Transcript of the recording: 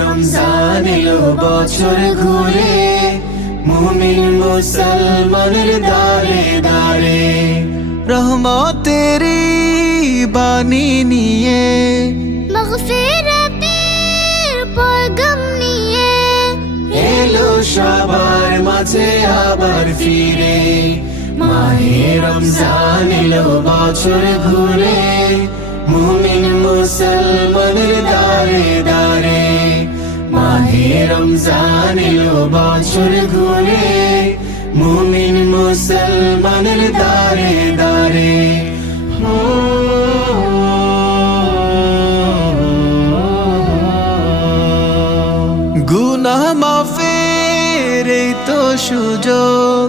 রমজান এলো বছর ঘুরে, মুমিন মুসলমানের দারে দারে। রহমতেরি বাণী নিয়ে, মাগফিরাতের পয়গাম নিয়ে, এলো সবার মাঝে আবার ফিরে। মাহে রমজান এলো বছর ঘুরে, মুমিন মুসলমানের দারে দারে। মাহে রমজান এলো বছর ঘুরে, মুমিন মুসলমানের দারে দারে। গুনাহ মাফের এই তো সুযোগ,